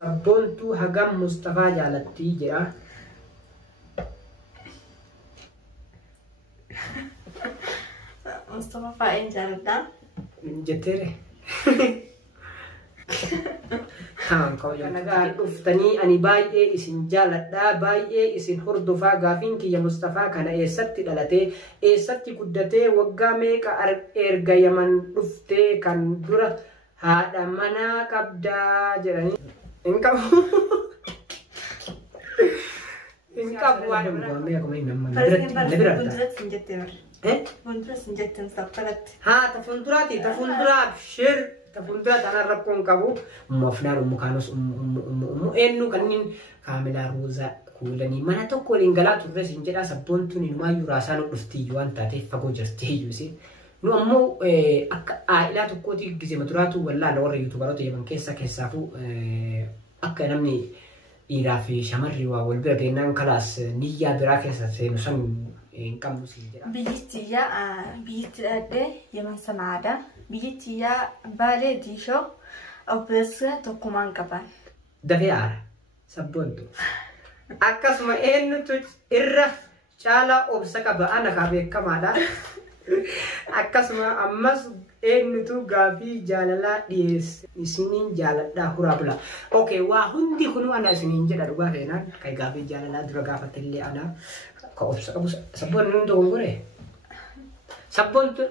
Sabboontuu hagam Mustafaa jaalattii jira. Mustafa fa'in jaaladha. Jetteere. Nagaa dhuftanii ani baay'ee isin jaaladha, baay'ee isin hordofaa. Gaafiin kiyya Mustafaa kana eessatti dhalatee eessatti guddatee waggaa meeqa erga Yaman dhuftee kan dura haadha manaa qabdaa jedhanii hin qabu. Hin qabu waan dhugaamee akkuma hin Tafundura tanaan rakkoon qabu mofnaan umukaanos eenyu kanneen kaamilaa roozaa kuulanii mana tokko waliin galaa turre sin jedhaa sabboontuun inumaayyuu raasaan dhuftii waan taateef fagoo jirti iyyuu nu ammoo akka aayilaa tokkooti gizee maturaatu wallaala warra yuutubaroota Yaman keessaafuu akka namni dhiiraa fi shamarri waa wal bira geenyaan kalaas niyyaa biraa keessa seenu san hin qabnu sin jedha. Biyyatti dhaadhee Yaman sanaadha. Biyyattiyaa baalee diishoo obboleessa tokkummaan qaban. Dafee aara sabboontu. Akkasuma eenyutu irra caalaa obsa qaba ana kaa beekamaadha. Akkasuma ammas eenyutu gaafii jaalalaa dhiyeesse isiniin jaaladhaa huraa bula. Okay, waa hundi kun ana isiniin jedha dhugaa feenaan kan gaafii jaalalaa dura gaafatillee ana ka obsa qabu sabboonni hundi gongore. Sabboontu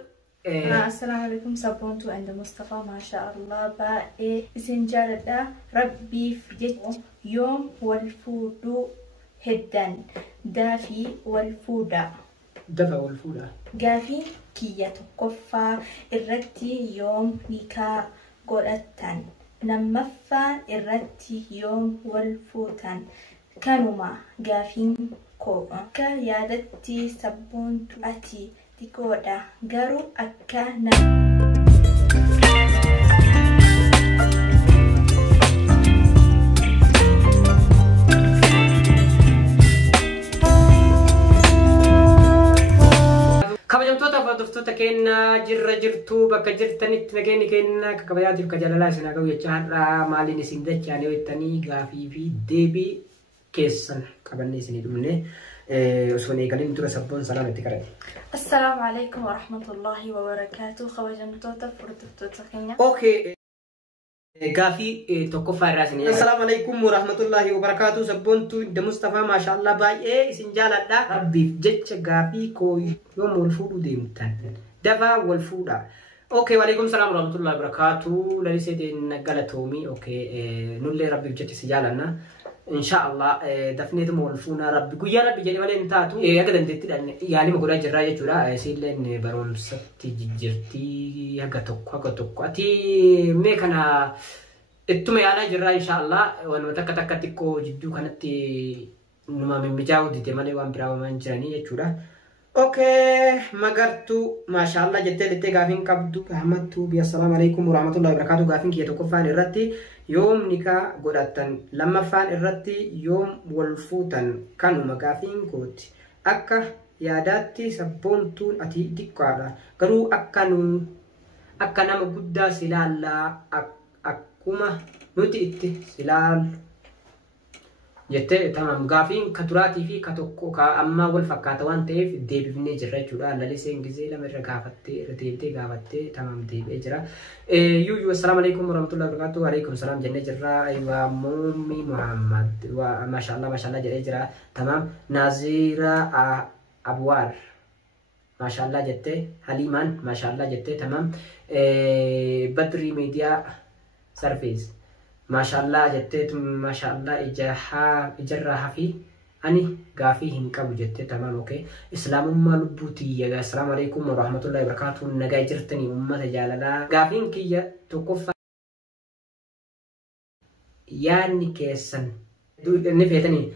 السلام عليكم. صبونتو عند مصطفى ما شاء الله باقي اسم جالدا ربي فجت يوم والفودو هدن دافي والفودا قافي كية قفا الرتي يوم نكا قولتن نمفا الرتي يوم والفوتن كانوما قافين كوما كيادتي صبونتو أتي تikoda garu akana kabajamtoota fardoftoota keenya jirra jirtu bakka jirtanitti nageenya keenya kabayaa jiru kajalalaa isin agaw jechaadha maaliin isin dachaanii wettanii gaafii fi deebii keessan qabannee isin dhumne وسوني قالين ترى سبون سلامتك عليك. السلام عليكم ورحمة الله وبركاته. خواجن توتا فرتوتا كينيا. أوكي. قافي توقف راسني. السلام عليكم ورحمة الله وبركاته. سبون تو دمستفى ما شاء الله باي سنجالة دا ربي جت قافي كوي يوم والفود ديمتان دفا والفودا. أوكي وعليكم السلام ورحمة الله وبركاته. لسه نقلة تومي. أوكي نولي ربي جت سجالنا. إن شاء الله دفنيت مولفونا ربي قويا ربي جاني مالي انتاتو أقدر انتت يعني مقولا جراية جرا سيلين برون ستي جرتي هكا أتي ميكنا اتمي على جراية إن شاء الله ونمتك تكتكو جدو كانت نما من مجاود دي مالي وان براو من جراني جرا أوكي مغرتو ما شاء الله جتة لتي غافين كبدو أحمدتو بي السلام عليكم ورحمة الله وبركاته غافين كي يتوقفان الرتي يوم نكا غداتن لما فان الرتي يوم والفوتن كانوا مغافين كوت أكا ياداتي سبونتون أتي ديكوالا كرو أكانو أكانا مقودا سلالا أكوما نوتي إتي سلال جتة تمام غافين كتراتي في كتوكو كأما والفكاتوان تيف ديب في نجرة جورا لليس إنجزي لما رغافتي رتيبتي غافتي تمام ديب إجرا يو السلام عليكم ورحمة الله وبركاته. وعليكم السلام جنة جرا أيوة مومي محمد وما شاء الله جل إجرا تمام نازيرا أبوار ما شاء الله جتة حليمان ما شاء الله جتة تمام بدري ميديا سيرفيس ما شاء الله جتت ما شاء الله إجرها في أني قافي هنكابو جتت تمام أوكي. إسلام ما لبوتي يا السلام عليكم ورحمة الله وبركاته. نجاي جرتني أمة جاللا قافين كي تقف يعني كيسن نفيتني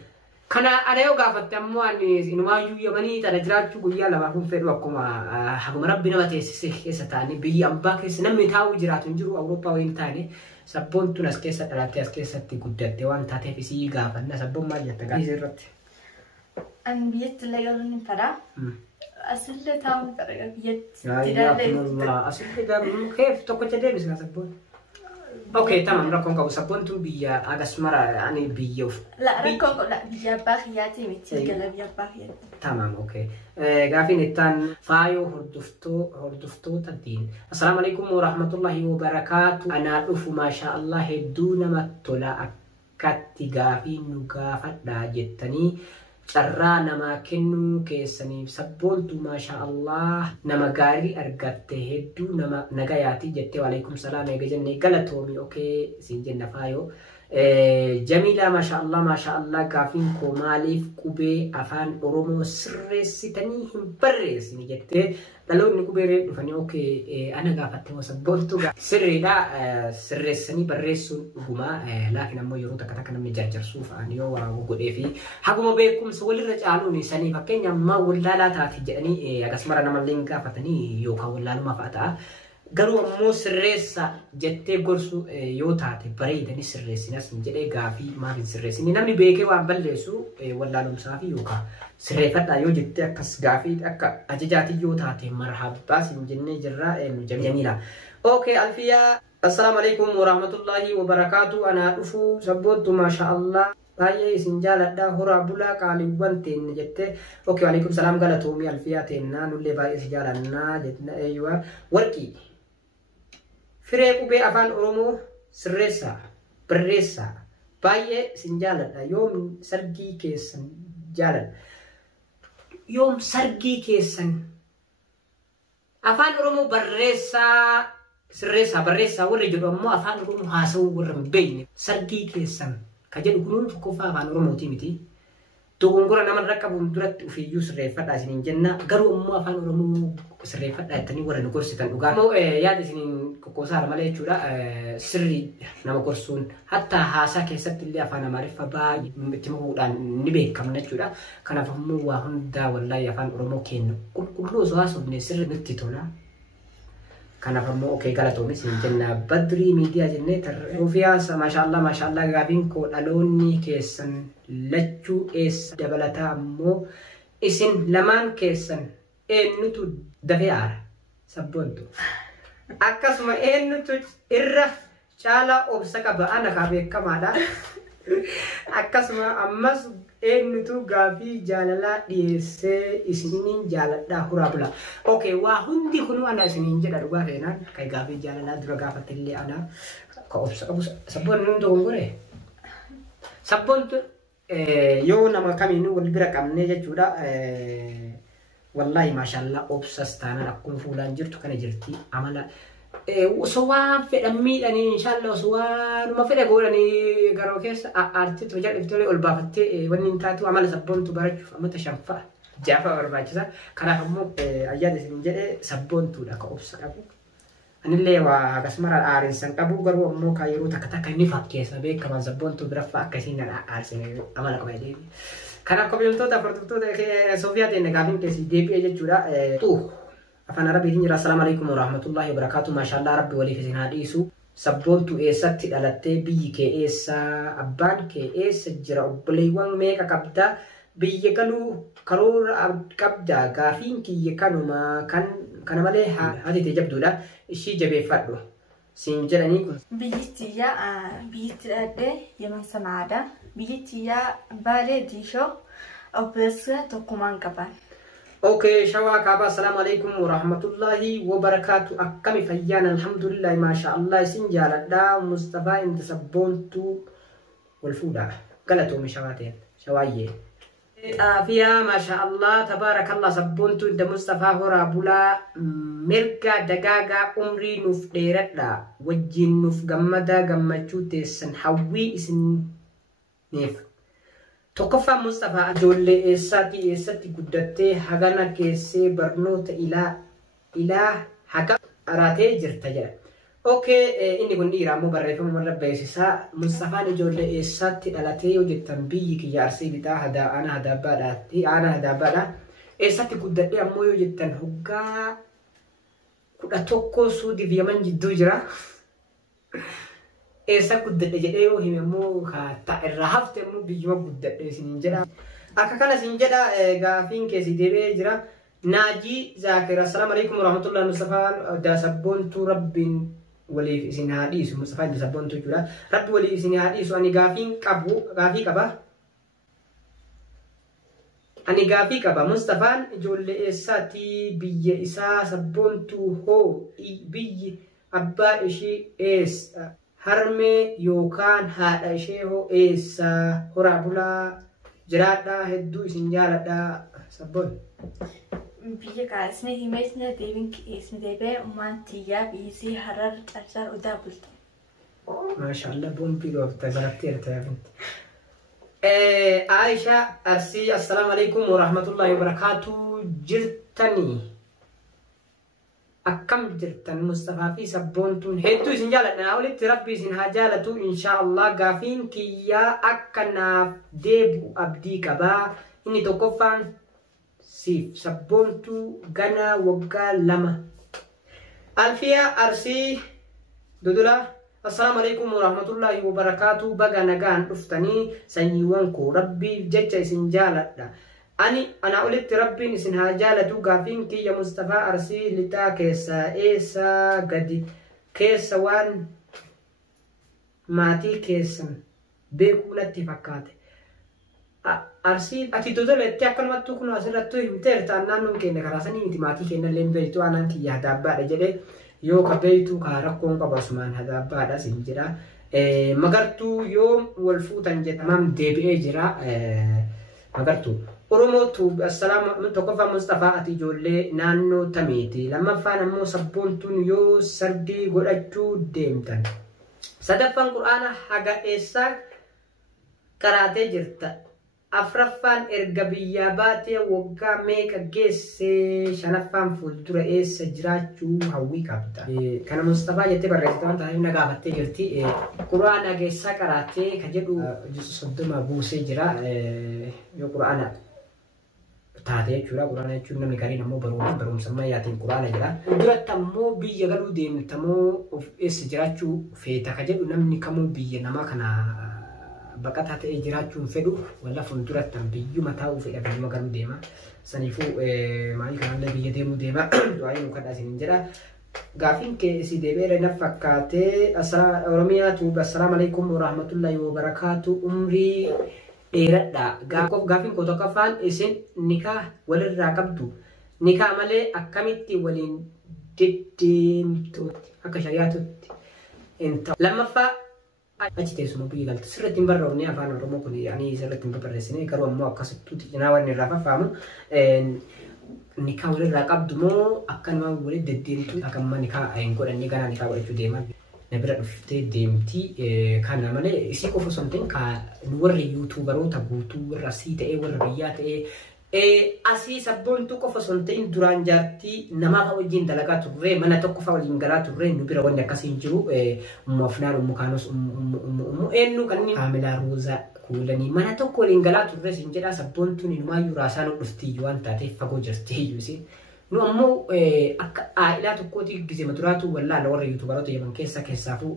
كنا أنا يو قافت أمواني إنما يمني ترجعت شو قيا لما هم فيروا كما حكم ربنا ما تيسي ستاني بيجي أمباك سنمي تاو جرات نجرو أوروبا وين تاني سبون تونس كيسة تلاتي كيسة تقدر توان تاتي في سي قافنا سبون ما جت قاي زرت أن بيت اللي يقولون فرا أصل تاو فرا بيت يا الله أصل ده كيف تقول تدري بس سبون اوكي تمام ركون كابو سبونتو بيا اغاسمرا يعني بيوف لا ركون لا بيا باخياتي متي قال بيا باخياتي تمام اوكي غافين التان فايو هردفتو تدين السلام عليكم ورحمة الله وبركاته انا ادوف ما شاء الله دون ما طلع اكاتي غافين نغافت دا جتني carraa namaa kennuu keessaniif sabboontu maasha Allah nama gaarii argatte hedduu nama nagayaati jettee waalaikum salaam eega jennee galatoomi okay siin jenna faayoo Jamila maasha Allah gaafiin koo maaliif qubee afaan Oromoo sirreessitanii hin barreessine jettee dhaloonni qubeeree dhufanii okay ana gaafatte sabboontu sirriidha sirreessanii barreessuun dhugumaa laakiin ammoo yeroo takka takka namni jarjarsuuf ani yoo waa godhee fi haguma beekumsa walirra caaluun sanii fakkeenya ammaa wallaalaa taati jedhanii akkasumara namallee hin gaafatanii yookaan wallaaluma fa'a ta'a. Garuu ammoo sirreessa jettee gorsu yoo taate bareedanii sirreessinas hin jedhee gaafii maaf hin sirreessine namni beekee waan balleessu wallaalumsaa fi yookaan sirreeffadhaa yoo jettee akkas gaafii akka ajajaatii yoo taate marhabaas hin jennee jirra Jamila. Okay Alfiyaa assalamu alaikum warahmatullahi wabarakatuh ana dhufu sabboontu maasha Allah baay'ee isin jaaladha horaa bulaa qaaliiwwan teenne jettee okay waalaikum salaam galatoomii Alfiyaa teennaa nullee baay'ee si jaalannaa jetna eeyyuwa warqii firee qubee afaan Oromoo sirreessaa barreessaa baay'ee isin jaaladha yoom sargii keessan jaaladha yoom sargii keessan afaan Oromoo barreessaa sirreessaa barreessaa warri jedhu ammoo afaan Oromoo haasawuu warra hin beekne sargii keessan ka jedhu kunuun tokkoffaa afaan Oromooti miti dogongora nama rakkabuun duratti ofiiyyuu sirreeffadhaa isiniin jenna garuu ammoo afaan Oromoo sirreeffadhaa jettanii warra nu gorsitan dhugaa ammoo yaada isiniin kokkoosaara malee jechuudha sirrii nama gorsuun hatta haasaa keessatti illee afaan Amaariffaa baay'ee itti makuudhaan ni beekamna jechuudha kanaaf ammoo waa hundaa wallaahi afaan Oromoo kennu qulqulluu osoo haasofne sirri nutti tola. Kanaaf ammoo okay galatoomi siin jenna Badrii miidiyaa jennee tarruufiyaa maasha Allah gaafiin koo dhaloonni keessan lachuu eessa dabalataa ammoo isin lamaan keessan eenyutu dafee aara sabboontu akkasuma eenyutu irra caalaa obsa qaba ana kaa beekamaadha akkasuma ammas eenyutu gaafii jaalalaa dhiyeessee isiniin jaaladhaa huraa bula. Okay waa hundi kunu ana isiniin jedha dhugaa feenaan kai gaafii jaalalaa dura gaafatillee ana ka obsa qabu sabboon nuun dogongore sabboontu yoo nama kamiinuu wal bira qabnee jechuudha wallahi maashaallah obsas taanaan akkuma fuulaan jirtu kana jirti amala Oswaan fedhan miidhanii inshallah oswaanuma fedha godhanii garoo keessa aartiitu jedhiftolee ol baafattee wanni hin taatu amala sabboontu barachuuf ammata shanfaa jaafa barbaachisa kanaaf ammoo ayyaada isin jedhee sabboontuudha ka obsa qabu anillee waa akkasumara aarinsan qabu garuu ammoo ka yeroo takka takka inni fakkeessa beekaman sabboontu biraffaa akkasiin aarsine amala qaba jedhee kanaaf kophiyumtoota farduftoota Sofiyaa ta'e gaafiin keessi deebi'ee jechuudha afaan Arabiitiin jira assalamu alaikum warahmatullahi wabarakatuh maashaallah rabbi waliif isin haa dhiisu sabboontu eessatti dhalattee biyyi kee eessa abbaan kee eessa jira obboleewwan meeqa qabda biyya galuu karoora qabda gaafiin kiyya kanuma kana malee haatite jabduudha ishii jabeeffadhu siin jedhanii kun biyyittii dhadhee yeman sanaadha biyyittii baalee diishoo obboleessa tokkumaan qaban. Okay, Shawa Kaba, assalamu alaikum wa rahmatullahi wa barakatuh. Akkami fayyaan alhamdulillah masha Allah isin jaaladha Mustafa inta sabbontu wal fuudha. Galatoomi shawaateen shawaayyee. Xaafiya masha Allah tabarakallah sabbontu inta Mustafa horaa bulaa mirga dagaagaa umrii nuuf dheeradha wajjin nuuf gammada gammachuu teessan hawwii isiniif. Tokkoffaa Mustafa ijoollee eessatti guddattee hagana keessee barnoota ilaa haga araatee jirta jedha. Okay inni kun dhiiraa ammoo barreeffama warra beeksisaa Mustafaan ijoollee eessatti dhalatee yoo jettan biyyi kiyya Arsii Lixaa ana Hadaabbaadha. Eessatti guddadhee ammoo yoo jettan hoggaa 11 Suudiif Yaman jidduu jira. Eessa guddadhe jedhee yoo hime immoo irraa hafte immoo biyyuma guddadhe isiniin jedha. Akka kana isin jedha gaafiin keessi deebi'ee jira. Naajii Zaakir assalamu alaikum warahmatullahi Mustafaan sabboontu rabbiin ولي في سنهاديس مصطفى اللي سبونتو جلا رب ولي في سنهاديس أني غافي كبا أني غافي كبا مصطفى جول إساتي بي إسا سبونتو هو بي أبا إشي إس هرمي يوكان هذا إشي هو إس هرابولا جرادا هدو سنجالة سبون بيجي كاسمه هميسنا ديبين كاسم ديبه ومان تيجا بيزي حرر أجر ودابلت. ما شاء الله بوم بيلو تباركتير تابنت. عائشة أرسي السلام عليكم ورحمة الله وبركاته جرتني. أكم جرتن مصطفى في سبونتون هدو سنجالة ناولي تربي سنهاجالة إن شاء الله قافين كيا أكنا ديب أبدي كبا إني توقفان سيف سبونتو غنا وقا لما ألفيا أرسي دودولا السلام عليكم ورحمة الله وبركاته بقى نغان افتني سنيوانكو ربي جيتش سنجالة أنا قلت ربي سنهاجالة غافين كي يا مصطفى أرسي لتا كيسا إيسا قدي كيسا وان ماتي كيسا بيكونا تفكاتي أرسي أتيتوزل التأكل ما تكون أصلا توهم ترتا نانون كنا كراسني انتماتي كنا لين بيتو أنا أنتي يهدا بعد جده يو كبيتو كاركون كباسمان هذا بعد سنجرا مغرتو يوم والفوتان جت تمام دبي جرا مغرتو أروموتو السلام من توقف مصطفى أتيجولي نانو تميتي لما فانا مو سبونتون يو سردي قرأتو ديمتن صدفان قرآن حاجة إيسا كراتي جرتا أفرفان إرجابية باتي وقع ميك جيس شنفان فولتورة إيس جراتشو هوي كابتا كان مصطفى يتبع رزقان تهيم نقابتي جرتي قرآن أجيسا كراتي كجدو جسو صدما بوسي جرا يو قرآن تاتي جرا قرآن يجو نمي كارين مو بروم سما ياتين قرآن جرا درت تمو بي يغلو دين تمو إيس جراتشو فيتا كجدو نمني كمو بي نما كنا بقت هاتي جراتشون فدو ولا فندرة تنبيو متاو في أبي مقرن ديما سنيفو ماي كان لبي يديمو ديما دعائي مقدس نجرا غافين كيسي ديبير نفكاتي أورميا توب السلام عليكم ورحمة الله وبركاته أمري إيردا غافين كوتو كفان إسن نكاح ولر راكبتو نكاح مالي أكاميتي ولين ديمتو هكا شرياتو انت لما أجي تسمو بيجال سرت تنبررني أفان الرمو كني يعني سرت تنبررسني كرو مو أكاسبتو تجناور نرافع فامو نكاح ولا ركاب دمو أكان ما ولد الدينتو أكان ما نكاح إنكور النكاح نكاح ولا شو ديما نبرة في ديمتي كان نعمله إسيكو فسنتين كا نوري يوتيوبرو تبوتو راسيت وربيات asii sabboon tokko fasonteen duraan jaartii namaa wajjin dalagaa turre mana tokko fa waliin galaa turre nu bira wanni akkasiin jiru mu'afnaan mukaanus eenyu kanneen kaamilaa rooza kuulanii mana tokko waliin galaa turre sin jedha sabboon tun inumaayyuu raasaan dhuftii waan taateef fagoo jirti yuusi nu ammoo akka aayilaa tokkooti gizema duraatu wallaala warra yuutuubaroota yaman keessaafuu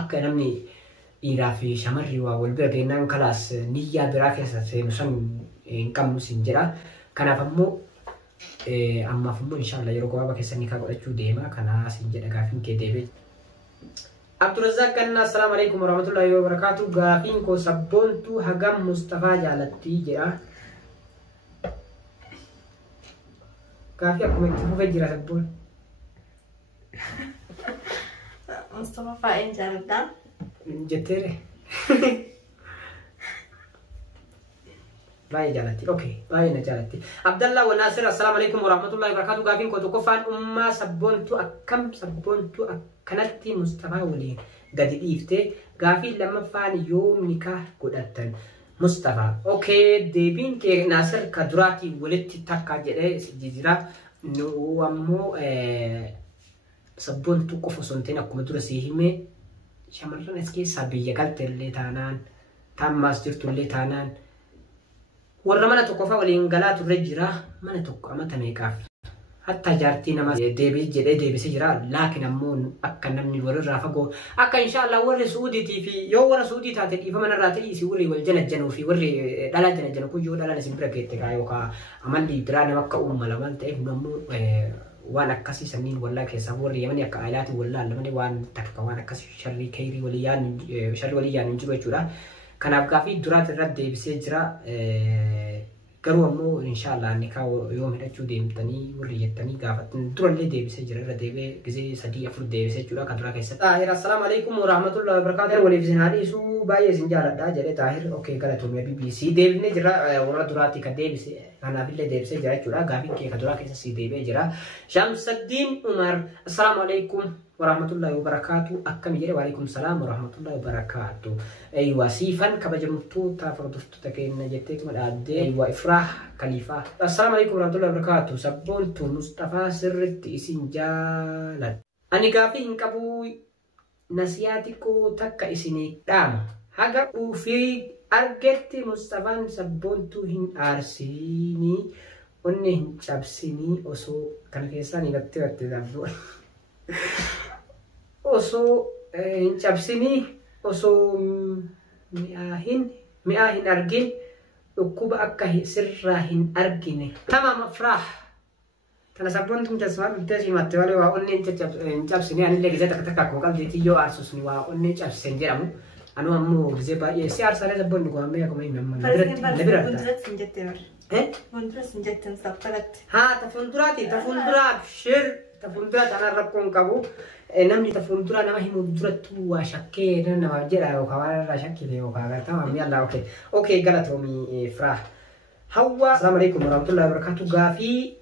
akka namni dhiiraa fi shamarri waa wal bira geennaan kalaas niyyaa biraa keessa seenu san kamu sinjera karena kamu amma kamu insyaallah ya rokoba pakai seni kau ada cudema karena sinjera gafin ke debe Abdul Razak kan assalamualaikum warahmatullahi wabarakatuh gafin ko sabon tu hagam Mustafa jalati jera gafi aku mau jira sabon Mustafa fa'in jalatan jetere باي جالتي اوكي باي نجالتي عبد الله وناصر السلام عليكم ورحمه الله وبركاته غافين كنت كفان امه سبونتو اكم سبونتو كنتي مصطفى ولي غادي ديفتي غافين لما فان يوم نكاح قدتن مصطفى اوكي ديبين كي ناصر كدراتي ولتي تاكا جده جزيره نو امو سبونتو كفسونتين اكو درسيهمه شمالنا اسكي سابيه قالتلي تانان تاماس جرتولي تانان ورمنا تقفا ولينغلا ترجرا من تقع متى ميكاف حتى جارتي نما ديبي جدي ديبي سجرا لكن امون اكنمني ور رافقو اكا ان شاء الله ور سعودي تي في يو ور سعودي تاتي فمن راتي سي وري والجنه جنو في وري دلا جنه جنو كو جو دلا نسبركيت كايو كا عمل لي درا نمك ام لمن تي نمو waan akkasii sanniin wallaa keessaa warri yamanii akka aayilaatii wallaa lamanii waan takka waan akkasii sharrii kayrii waliyyaan hin jiru jechuudha. Kanaaf gaafii duraati irratti deebisee jira. Garuu ammoo inshallah nikaa yoo hidhachuu deemtanii warri jettanii gaafatan durallee deebisee jira irra deebee gisee 3-4 deebisee jechuudha kan dura keessatti. Taahir assalaamu alaykum warahmatullahi wabarakatuh. Waliif isin haadhiisuu baay'ee isin jaaladha jedhee Taahir okay galatoomee BBC deebisnee jira warra duraatti kan deebise kanaafillee deebisee jira jechuudha. Gaafiin kee kan dura keessa si deebee jira. Shamsaddiin Umar assalaamu alaykum warahmatullahi wabarakatuh. Akkam jedhe waalaikum salaam warahmatullahi wabarakatuh. Aywa siifan kabajamtuu taafurduftoota keenya jetteetuma dhaaddee aywa Ifrah Khalifa. Assalamu alaykum warahmatullahi wabarakatuh. Sabboontu Mustafaa sirritti isin jaaladha. Ani gaafii hin qabu nasiyaatikkoo takka isinii dhaama. Haga ufii argetti Mustafaan sabboontu hin aarsinii onni hin cabsinii osoo kana keessaan hidhattee wattee dabduun. Osoo hin cabsinii osoo mi'aa hin argin dhukkuba akka sirraa hin argine. Tamam Afrah. Kana sabboontuun tasmaa bittee simatte malee waa onni hin cabsinii anillee gisee takka takka akkuma qalbiitii yoo aarsusni waa onni cabsisen jedhamu. Anu ammoo gisee baay'ee si aarsalee sabboonni go'amee akkuma hin nammanne. Fuulduratti hin jettee bar. Fuulduratti hin jetteen saffalatti. Haa tafuulduraati tafuulduraaf shir. Tafuuldura tanaan rakkoon qabu namni tafuuldura nama himu durattuu waa shakkee nama jedha yookaan waan irraa shakkile yookaan agartama mi'alla okay galatoomii Ifrah. Hawwa assalaamu alaykum warahmatullahi wabarakatuh. Gaafii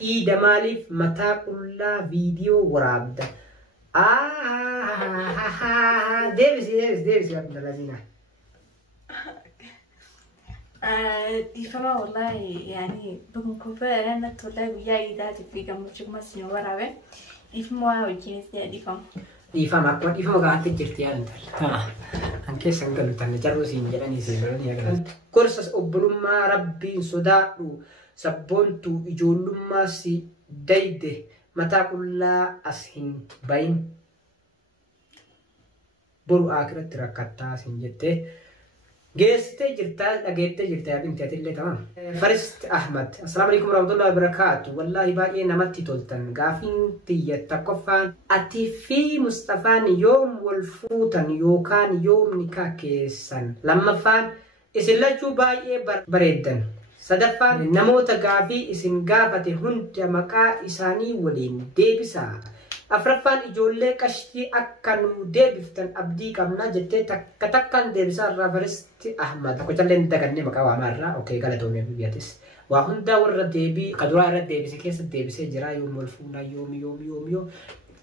iida maaliif mataa qullaa viidiyoo waraabda? Deebisi Abdulaziina. Difama wallahi yani bukan kufa ana tola biya ida tipi kamu cuma sini warabe difama wa wajin sini difama aku difama ganti jirtian ta anke sanggalu tan jarru sin jedhani seeroni agalan kursas obbulummaa rabbiin sodaadhu sabbontu ijoollummaa si dayde mataa qullaa as hin bayin boru akiratti rakkattaa sin jette Geste jirta dhageette jirta yaabinti atillee tamam. Farist Ahmad assalamu alaykum warahmatullahi wabarakatuh. Wallahi baay'ee namatti toltan. Gaafiin tiyya tokkoffaan ati fi Mustafaan yoom wal fuutan yookaan yoom nikaa keessan. Lammaffaan isin lachuu baay'ee bareeddan. Sadaffaan namoota gaafii isin gaafate hunda maqaa isaanii waliin deebisaa. Afraffaan ijoollee qashtii akka nu deebiftan abdii qabna jettee takka takkaan deebisaa irraa Faristi Ahmad. Tokko jalleen dagannee maqaa waamaarraa okay galatoomee biyyatis. Waa hundaa warra deebii kaduraa irra deebise keessa deebisee jira yoom wal fuunaa yoom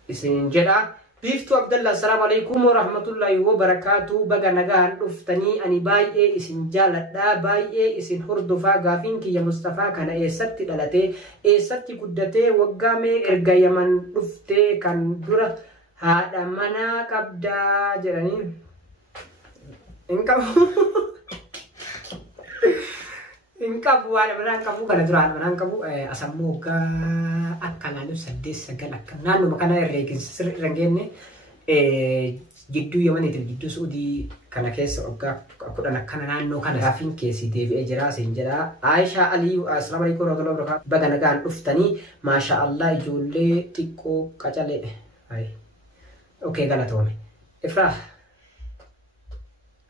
isin jedha. Biftu Abdallah assalamu alaykum warahmatullahi wabarakatuh. Baga nagaan dhuftanii ani baay'ee isin jaaladha baay'ee isin hordofaa. Gaafiin kiyya Mustafaa kana eessatti dhalatee eessatti guddatee waggaa mee erga Yaman dhuftee kan dura haadha manaa qabdaa jedhanii hin qabu waan biraan qabu kana duraan biraan qabu asammoo waggaa akka naannoo 8-9 akka naannoo kana herreeginsa sirri irra geenne jidduu Yamaniitiif jidduu Suudii kana keessa waggaa 10 akkana naannoo kana gaafiin keessi deebi'ee jira siin jedha. Aisha Ali assalamu alaykum warahmatullahi wabarakatuh. Baga nagaan dhuftanii maasha Allah ijoollee xiqqoo qacalee okay galatoome. Ifrah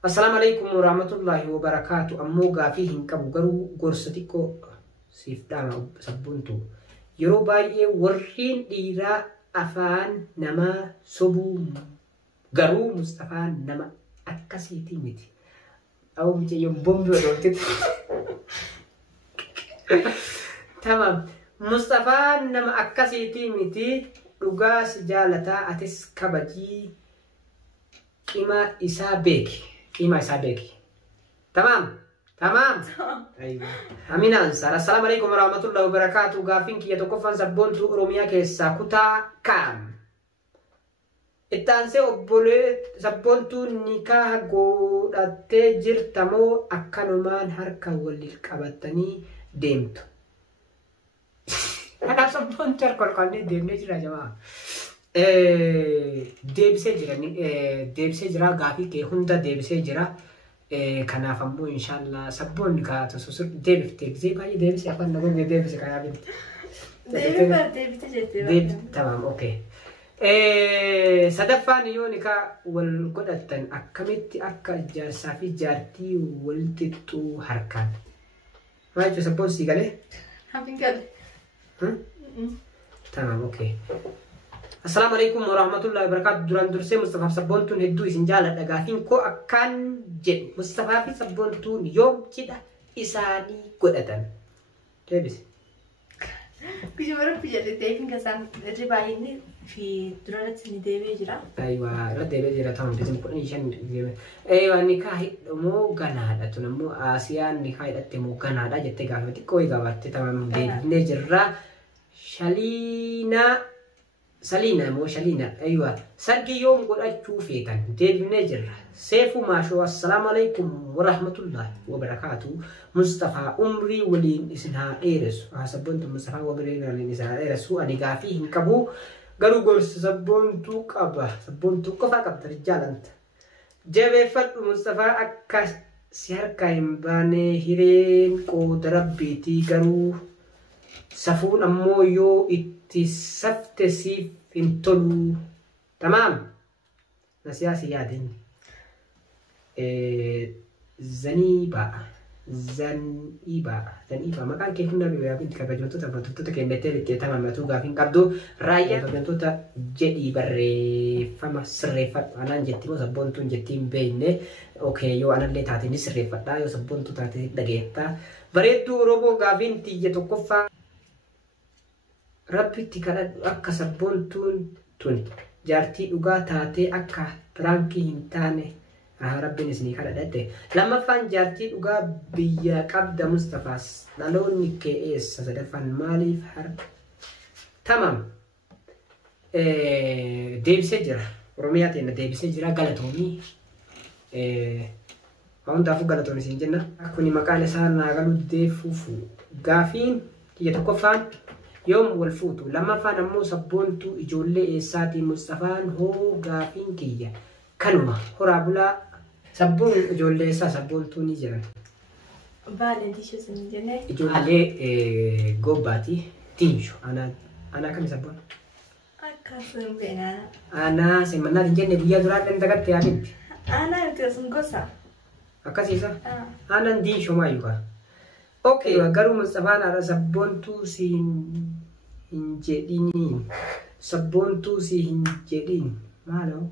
assalamu alaykum warahmatullahi wabarakatuh. Ammoo gaafii hin qabu garuu gorsa xiqqoo siif dhaama sabboontu. Yeroo baay'ee warreen dhiiraa afaan nama sobuu garuu Mustafaan nama akkasiitii miti. Au mucayyoo bombi wadootti. Tamam. Mustafaan nama akkasiitii miti dhugaa si jaalataa atis kabajii qima isaa beeki. Tamam. Amin ansar. Assalamu alaykum warahmatullahi wabarakatuh. Gaafin kiyya tokkoffaan sabboontu Oromiyaa keessaa kutaa kam. Ittaanse obbolee sabboontu nikaa godhattee jirtamoo akkanumaan harka waliin qabatanii deemtu. Kanaaf sabboontu harka wal qabnee deemnee jira jamaa. Deebisee jira gaafii kee hunda deebisee jira. Kanaaf ammoo inshallah sabboonni kaatu susur deebiftee gisee baay'ee deebisee afaan nagoonni deebise kayaa binti. ديب تمام اوكي سدفان يونيكا والقدتن اكمتي اكا جارسا في جارتي والتتو حركات ما يجو سبون سيغالي تمام اوكي السلام عليكم ورحمة الله وبركاته دران درسي مصطفى سبونتون هدو إسنجالة دقافين كو أكان جد مصطفى في سبونتون يوم كده إساني قدتن تبس كيف مرة بيجي تدين كسان ربايني في دراسة سندبي جرا أيوة رد بيجي تمام بس ممكن يشان أيوة نكاح مو غنادا تنمو آسيان نكاح ده مو غنادا جت قافتي كوي قافتي تمام دي نجرا سالينا مو شالينا أيوة سرقي يوم قول أشوفي كان ديب نجر سيفو ما شو السلام عليكم ورحمة الله وبركاته مصطفى عمري ولين اسمها إيرس وحسبونت مصطفى ولين اسمها إيرس هو أني قافيه كبو قالوا قرص سبونتو كبا سبونتو كفا كبت رجال أنت جاب فت مصطفى أكاس سير كايم باني هيرين كو دربيتي قالوا سفون أمو يو اتسفت سيف انتلو تمام نسياسي يادين زنيبا مكان كيف نبي يا بنت كبجمتو تبغى كلمتين كي تمام ما توقع فين قدو راية كبجمتو تا جدي بري فما سرفت أنا جتي مو سبونتون جتي بينه أوكي يو أنا اللي تعطيني سرفت لا يو سبونتو تعطي دقيقة بريتو روبو قابين تيجي تكفى ربي تكاد أكا سبونتون تون جارتي أوغا تاتي أكا برانكي هنتاني ربي نسني كذا دته لما فان جارتي أوغا بيا كابدا مصطفى لالون نكيس سدفان مالي فحر تمام ديب سجرا رومياتي إن ديب سجرا غلطوني هون دافو غلطوني سنجنا كوني مكان سارنا غلو ديفوفو غافين يتكفان يوم والفوتو لما فان مو سبونتو إجولي إساتي مصطفان هو غافين كيا كانوا هرابولا سبون إجولي إسا سبونتو نيجرا بالي شو سنجنة إجولي غوباتي تينشو أنا كم سبون أكاسم بينا أنا سمنا تنجنة بيا درات لندقت يا بنت أنا يمكن قصة أكاسيسا أنا تينشو ما يوكا أوكي وقالوا مصطفان على سبونتو hinjedini sabontu si hinjedin malo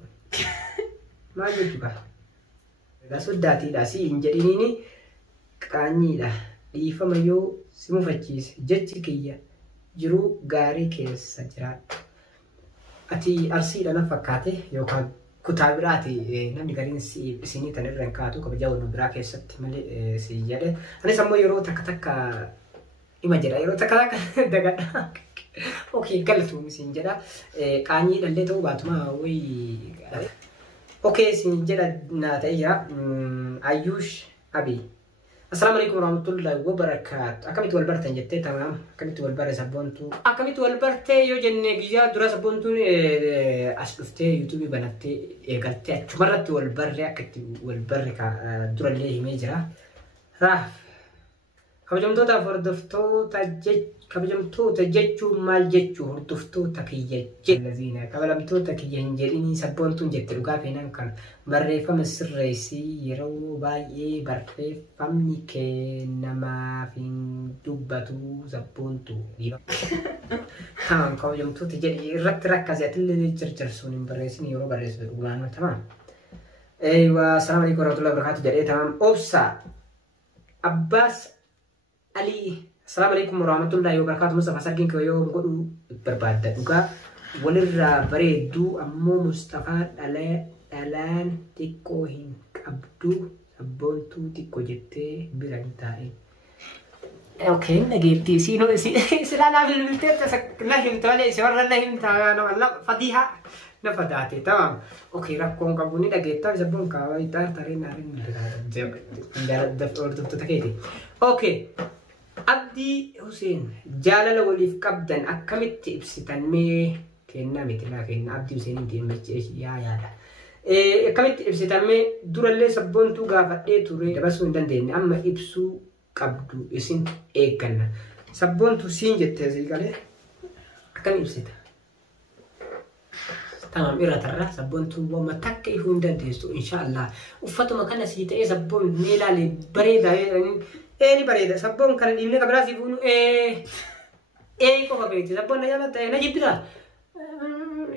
malu juga da sodati da si hinjedini ni kanyi da difa mayo simu facis jechi kiya jiru gari keessa jira ati arsi da nafakate yoka kutabirati namni garin si sini tanirran kaatu ko jawu bira keessatti mali si yade ani sammo yoro takataka imajira yoro takataka daga اوكي قلتو سنجدا قاني دلتو باتما وي اوكي سنجدا ناتيا ايوش ابي السلام عليكم ورحمه الله وبركاته اكمت والبرت جتي تمام اكمت والبر سبونتو اكمت والبرت يو جنجيا درا سبونتو اسلفتي يوتيوب بنتي قلتي مرت والبر اكت والبر درا ليه ميجرا راح kabajamtoota hordoftoota kabajamtoota jechuun maal jechuu hordoftoota kiyya jedhazina kabalamtoota kiyya hin jedhini sabboontuun jette dhugaa feenan kan barreeffama sirreessii yeroo baay'ee barreeffamni namaaf hin dubbatu sabboontu kabajamtoota jedhi irratti rakkasee atillee circirsuun hin barreessin yeroo barreessu dhugaan tamam assalamu alaikum warahmatullahi wabarakatuh jedhee tamam obsa Abbas Ali السلام عليكم ورحمة الله وبركاته مصطفى سرقين كيوم قولوا بربادة دوكا ولر بريدو أمو مصطفى الان تيكوهين أبدو سبونتو تيكو جتة برانتاي اوكي نجيبتي سينو سلا لا بالبلتة نهم تولي سورة نهم تانا لا فضيحة نفداتي تمام اوكي رابكم كابوني نجيبتا سبون كاوي تارين نارين دفع تكيتي اوكي Abdi Hussein jaalala waliif qabdan akkamitti ibsitan mee kennaa miti laa kenna Abdi Hussein ittiin machee yaada akkamitti ibsitan mee durallee sabboontuu gaafadhee ture dabarsuu hin dandeenye amma ibsuu qabdu isin eegganna sabboontuu siin jettee asii galee أكن إبسيتا تمام إيرا ترى سبون تو وما تك يكون دنتيستو إن شاء الله وفتو مكان سيتا إيه سبون ميلا لي بريدة إيه بريدة سبون كان إبني كبراسي بونو إيه كوكا بيتي سبون نجانا تاينا جبتا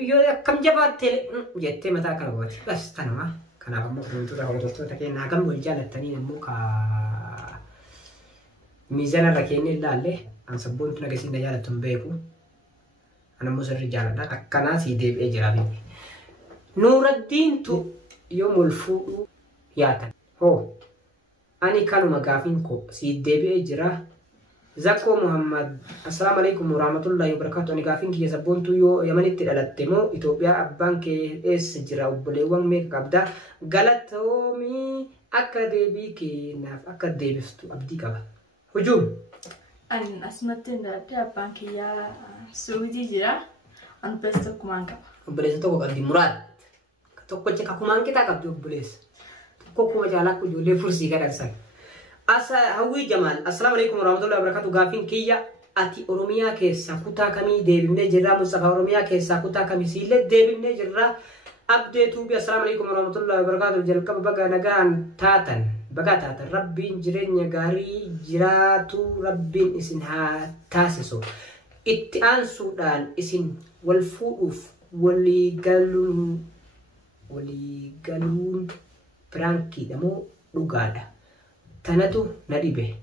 يو كم جبات تل جتة متى كروات بس تنما كان أبغى مفروض ترى هو دوستو تكين ناقم بولجان التاني نموكا ميزان الركيني اللي أنا سبون تناقسين نجانا تنبيكو أنا مصر رجال ده أكنا سيدي بأجرابي نور الدين تو يوم الفو ياتن هو أنا كانوا مقافين كو سيدي بأجرا زكو محمد السلام عليكم ورحمة الله وبركاته أنا قافين كي يسبون تو يو يمني تلالتمو إثيوبيا أبان كي إس جرا وبليوان ميك قبدا غلطومي أكاديبي كي ناف أكاديبي فتو أبدي كبا هجوم أن أسمتين ده بانكيا سعودي جرا أن بس تكمانكا. بليز تو قد مراد. تو كل شيء كمان kita كابتو بليز. كوكو مجالا كجولي فرسي كرسان. أسا هوي جمال السلام عليكم ورحمة الله وبركاته غافين كيا أتي أوروميا كيسا كوتا كمي ديبني جرا مصطفى أوروميا كيسا كوتا كمي سيلة ديبني جرا أبديت توبي السلام عليكم ورحمة الله وبركاته جلكم بقى نجان تاتن بقى تاتن ربين جرين جاري جراتو ربين إسنها تاسسو إتان سودان إسن والفوف واللي قالون برانكي دمو لغادا تناتو نديبه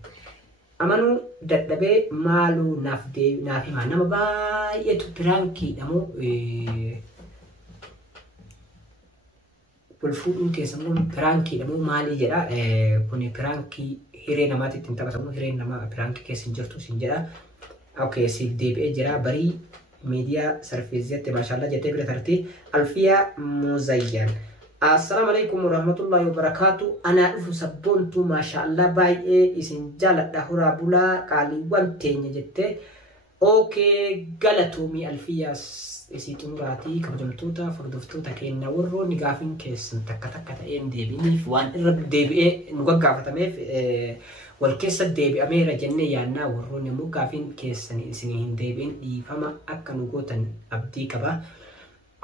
أمانو دادبه مالو نافدي نافي ما نما بايتو برانكي دمو والفوق كيسمون برانكي دمو مالي جرا كوني برانكي هيري نماتي تنتبه هيري نما برانكي كيسنجرتو سنجرا اوكي سيف دي بي جرا بري ميديا سيرفيسات ما شاء الله جتي برترتي الفيا مزين السلام عليكم ورحمة الله وبركاته أنا أفو سبونتو ما شاء الله باي إسن جالت دهورا بولا قالي وانتين جتي اوكي غلطومي الفيا isiitun raatii kabajamtoota furdoftoota keenya warroo ni gaafin keessan takka ta'een deebiniif waan irra deebi'ee nu gaggafatameef wal keessa deebi'ameera jennee yaannaa warroo ni immoo gaafin keessan isin hin deebi'in dhiifama akka nu gootan abdii qaba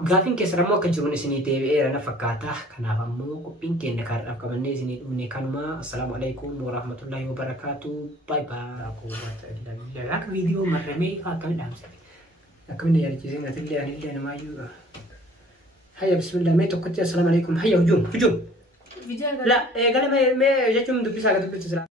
gaafin keessan ammoo akka jiruun isin deebi'eera na fakkaata kanaaf ammoo qophiin keenya kaadhaaf qabannee isin dhufne kanuma assalaamu alaykum wa rahmatullahi wa barakaatuh bye bye akka viidiyoo marramee akka midhaamse أكمل يا رجال أنا ما يجوا هيا بسم الله ما يتوقع السلام عليكم هيا هجوم لا قال ما جاتهم دبي ساعة دبي تسرع